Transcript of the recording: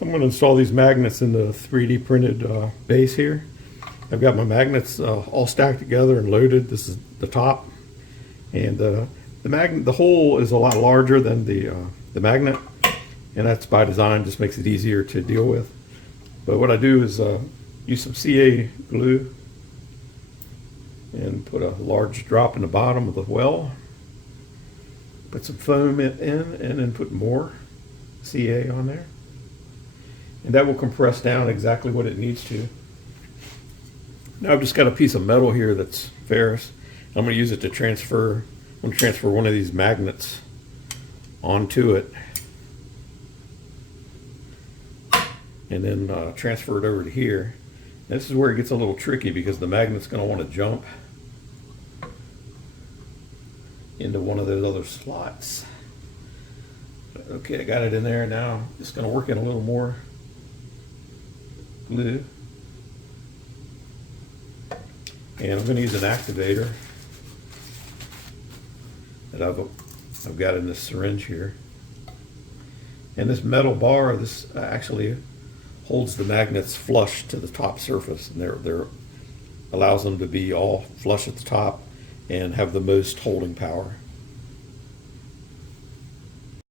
So I'm going to install these magnets in the 3D printed base here. I've got my magnets all stacked together and loaded. This is the top, and the hole is a lot larger than the magnet, and that's by design. Just makes it easier to deal with. But what I do is use some CA glue and put a large drop in the bottom of the well. Put some foam in and then put more CA on there. And that will compress down exactly what it needs to. Now I've just got a piece of metal here that's ferrous. I'm going to use it to transfer. I'm going to transfer one of these magnets onto it, and then transfer it over to here. This is where it gets a little tricky because the magnet's going to want to jump into one of those other slots. Okay, I got it in there now. Just going to work in a little more glue. And I'm going to use an activator that I've got in this syringe here. And this metal bar, this actually holds the magnets flush to the top surface, and there allows them to be all flush at the top and have the most holding power.